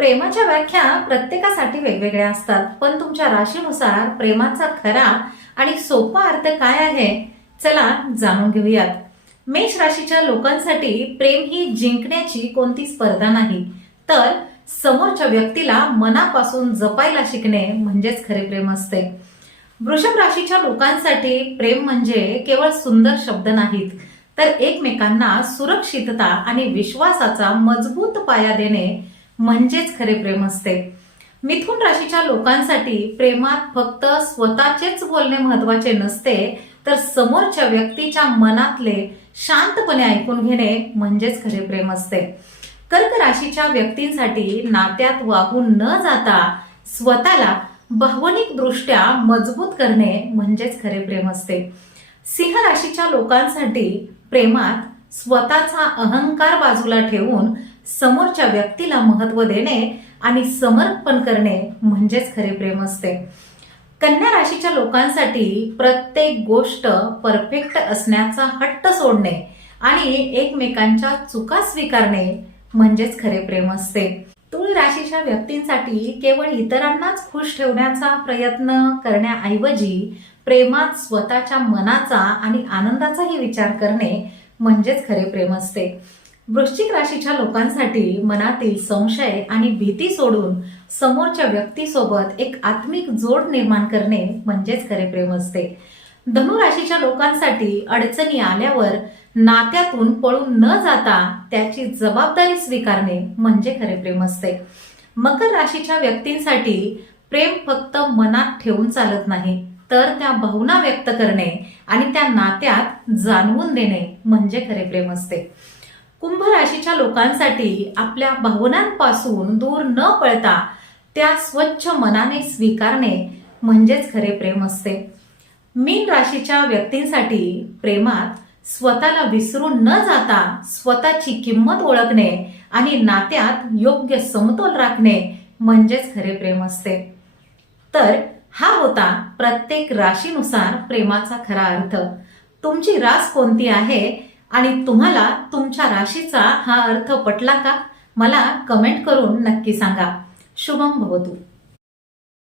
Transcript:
प्रेमाच्या व्याख्या प्रत्येकासाठी वेगवेगळ्या असतात, पण तुमच्या राशीनुसार प्रेमाचा खरा आणि सोपा अर्थ काय आहे, चला जाणून घेऊयात. मेष राशीच्या लोकांसाठी प्रेम ही जिंकण्याची कोणती स्पर्धा नाही, तर समोरच्या व्यक्तीला मनापासून जपायला शिकणे म्हणजेच खरे प्रेम असते. वृषभ राशीच्या लोकांसाठी प्रेम म्हणजे केवळ सुंदर शब्द नाहीत, तर एकमेकांना सुरक्षितता आणि विश्वासाचा मजबूत पाया देणे म्हणजेच खरे प्रेम असते. मिथुन राशीच्या लोकांसाठी प्रेमात फक्त स्वतःचेच बोलणे महत्वाचे नसते, तर समोरच्या व्यक्तीच्या मनातले शांतपणे ऐकून घेणे म्हणजेच खरे प्रेम असते. कर्क राशीच्या व्यक्तींसाठी नात्यात वाहून न जाता स्वतःला भावनिक दृष्ट्या मजबूत करणे म्हणजेच खरे प्रेम असते. सिंह राशीच्या लोकांसाठी प्रेमात स्वतःचा अहंकार बाजूला ठेवून समोरच्या व्यक्तीला महत्व देणे आणि समर्पण करणे म्हणजेच खरे प्रेम असते. कन्या राशीच्या लोकांसाठी प्रत्येक गोष्ट परफेक्ट असण्याचा हट्ट सोडणे आणि एकमेकांच्या चुका स्वीकारणे म्हणजेच खरे प्रेम असते. तुळ राशीच्या व्यक्तींसाठी केवळ इतरांनाच खुश ठेवण्याचा प्रयत्न करण्याऐवजी प्रेमात स्वतःच्या मनाचा आणि आनंदाचाही विचार करणे म्हणजेच खरे प्रेम असते. वृश्चिक राशीच्या लोकांसाठी मनातील संशय आणि भीती सोडून समोरच्या व्यक्तीसोबत एक आत्मिक जोड निर्माण करणे म्हणजेच खरे प्रेम असते. धनु राशीच्या लोकांसाठी अडचणी आल्यावर नात्यातून पळून न जाता त्याची जबाबदारी स्वीकारणे म्हणजे खरे प्रेम असते. मकर राशीच्या व्यक्तींसाठी प्रेम फक्त मनात ठेवून चालत नाही, तर त्या भावना व्यक्त करणे आणि त्या नात्यात जाणवून देणे म्हणजे खरे प्रेम असते. कुंभ राशीच्या लोकांसाठी आपल्या भावनांपासून दूर न पळता त्या स्वच्छ मनाने स्वीकारणे म्हणजेच खरे प्रेम असते. मीन राशीच्या व्यक्तींसाठी प्रेमात स्वतःला विसरून न जाता स्वतःची किंमत ओळखणे आणि नात्यात योग्य समतोल राखणे म्हणजेच खरे प्रेम असते. तर हा होता प्रत्येक राशीनुसार प्रेमाचा खरा अर्थ. तुमची रास कोणती आहे आणि तुम्हाला तुमच्या राशीचा हा अर्थ पटला का, मला कमेंट करून नक्की सांगा. शुभम भवतु.